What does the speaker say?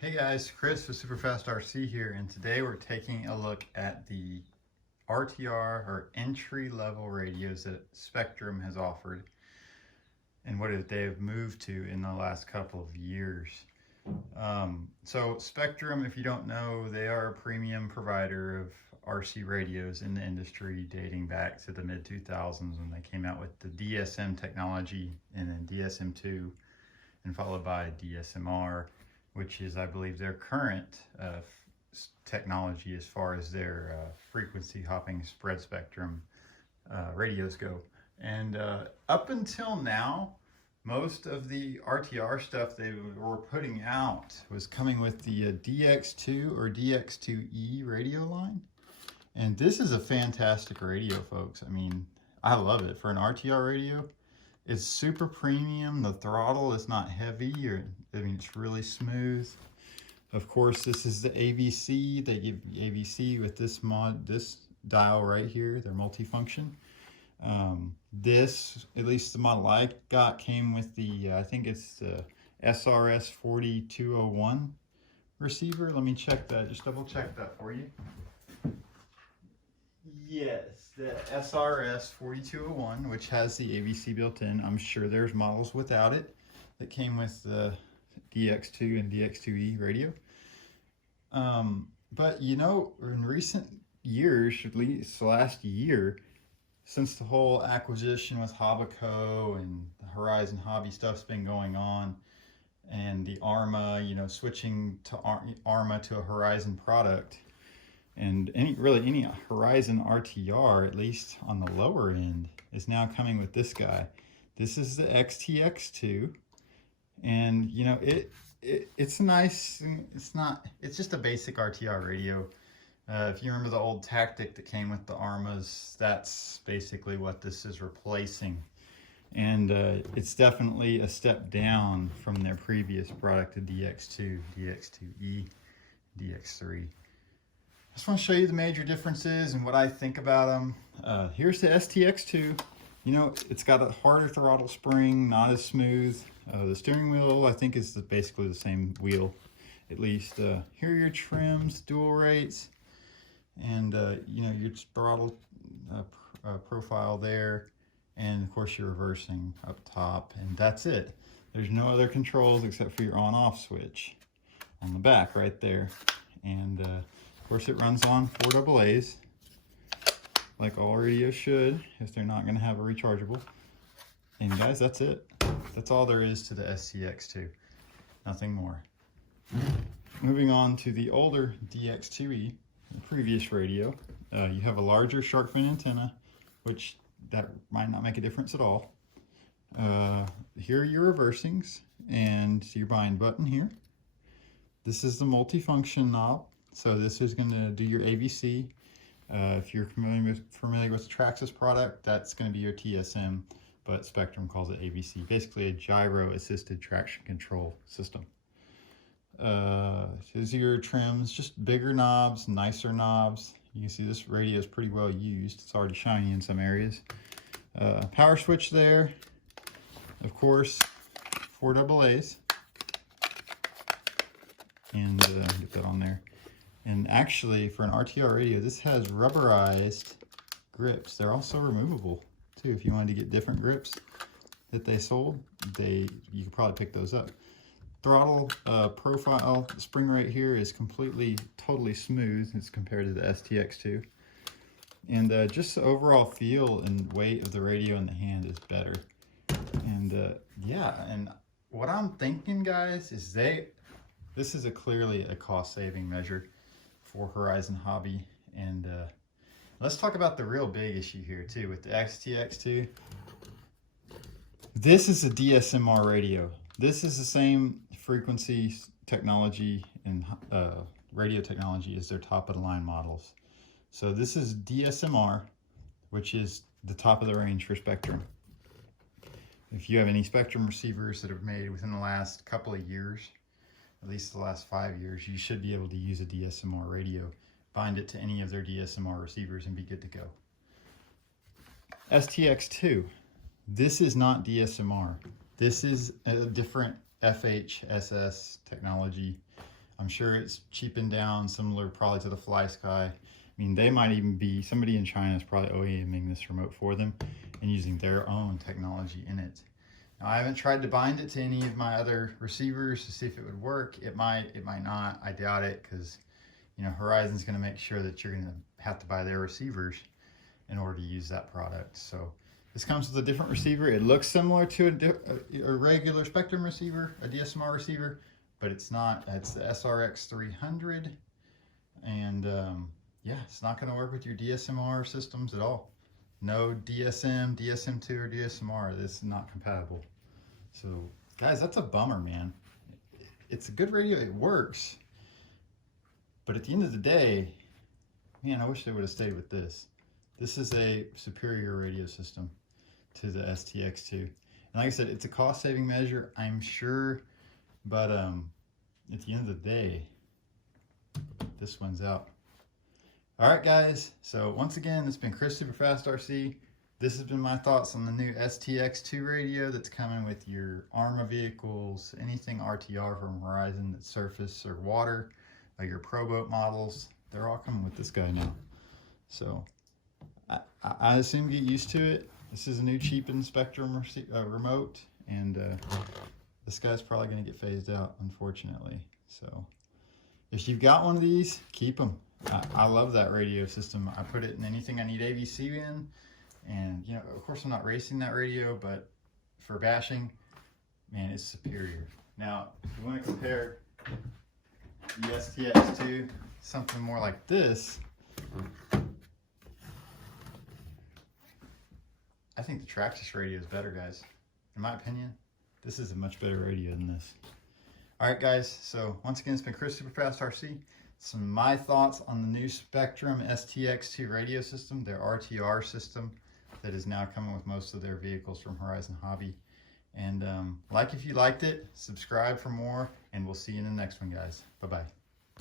Hey guys, Chris with Superfast RC here, and today we're taking a look at the RTR or entry-level radios that Spektrum has offered and what they have moved to in the last couple of years. So Spektrum, if you don't know, they are a premium provider of RC radios in the industry dating back to the mid-2000s when they came out with the DSM technology and then DSM2 and followed by DSMR, which is, I believe, their current technology as far as their frequency hopping spread spectrum radios go. And up until now, most of the RTR stuff they were putting out was coming with the DX2 or DX2E radio line. And this is a fantastic radio, folks. I mean, I love it. For an RTR radio, it's super premium. The throttle is not heavy, it's really smooth. Of course, this is the AVC. They give you AVC with this dial right here. They're multifunction. This, at least the model I got, came with the, I think it's the SRS 4201 receiver. Let me check that, just double check that for you. Yes, the SRS 4201, which has the AVC built in. I'm sure there's models without it that came with the DX2 and DX2E radio. But you know, in recent years, at least last year, since the whole acquisition with Hobbico and the Horizon Hobby stuff's been going on, and the Arma, you know, switching to Arma to a Horizon product, and any Horizon RTR, at least on the lower end, is now coming with this guy. This is the STX2, and you know, it's nice. It's just a basic RTR radio. If you remember the old Tactic that came with the Armas, that's basically what this is replacing. And it's definitely a step down from their previous product, the DX2, DX2E, DX3. I just want to show you the major differences and what I think about them. Here's the STX2. You know, it's got a harder throttle spring, not as smooth. The steering wheel, I think, is basically the same wheel, at least. Here are your trims, dual rates, and you know, your throttle profile there, and of course your reversing up top, and that's it. There's no other controls except for your on-off switch on the back right there. And of course, it runs on 4 AA's, like all radios should, if they're not going to have a rechargeable. And guys, that's it. That's all there is to the STX2. Nothing more. Moving on to the older DX2E, the previous radio. You have a larger shark fin antenna, which that might not make a difference at all. Here are your reversing and your bind button here. This is the multifunction knob. So this is going to do your AVC. If you're familiar with the Traxxas product, that's going to be your TSM, but Spektrum calls it AVC. Basically a gyro-assisted traction control system. Here's your trims, just bigger knobs, nicer knobs. You can see this radio is pretty well used. It's already shiny in some areas. Power switch there. Of course, 4 AA's. And get that on there. And actually, for an RTR radio, this has rubberized grips. They're also removable too. If you wanted to get different grips that they sold, you could probably pick those up. Throttle profile spring right here is totally smooth as compared to the STX2. And just the overall feel and weight of the radio in the hand is better. And yeah, and what I'm thinking, guys, is this is clearly a cost-saving measure for Horizon Hobby. And let's talk about the real big issue here too with the STX2. This is a DSMR radio. This is the same frequency technology and radio technology as their top of the line models. So this is DSMR, which is the top of the range for Spektrum. If you have any Spektrum receivers that are made within the last couple of years, at least the last 5 years, you should be able to use a DSMR radio, bind it to any of their DSMR receivers, and be good to go. STX2, this is not DSMR. This is a different FHSS technology. I'm sure it's cheapened down, similar probably to the FlySky. I mean, they might even be, somebody in China is probably OEMing this remote for them and using their own technology in it. Now, I haven't tried to bind it to any of my other receivers to see if it would work. It might not. I doubt it, because you know, Horizon's going to make sure that you're going to have to buy their receivers in order to use that product. So this comes with a different receiver. It looks similar to a regular Spektrum receiver, a DSMR receiver, but it's not. It's the SRX300, and yeah, it's not going to work with your DSMR systems at all. No DSM, DSM2, or DSMR. This is not compatible. So guys, that's a bummer, man. It's a good radio. It works. But at the end of the day, man, I wish they would have stayed with this. This is a superior radio system to the STX2. And like I said, it's a cost-saving measure, I'm sure. But at the end of the day, this one's out. All right, guys. So once again, it's been Chris Superfast RC. This has been my thoughts on the new STX2 radio that's coming with your ARMA vehicles, anything RTR from Horizon that's surface or water, like your Pro Boat models. They're all coming with this guy now. So I assume get used to it. This is a new cheapened Spektrum remote, and this guy's probably going to get phased out, unfortunately. So if you've got one of these, keep them. I love that radio system. I put it in anything I need AVC in, and you know, of course I'm not racing that radio, but for bashing, man, it's superior. Now, if you want to compare the STX2 something more like this, I think the Traxxas radio is better, guys. In my opinion, this is a much better radio than this. All right, guys, so once again, it's been Chris Superfast RC. Some of my thoughts on the new Spektrum STX2 radio system, their RTR system that is now coming with most of their vehicles from Horizon Hobby. And like if you liked it, subscribe for more, and we'll see you in the next one, guys. Bye-bye.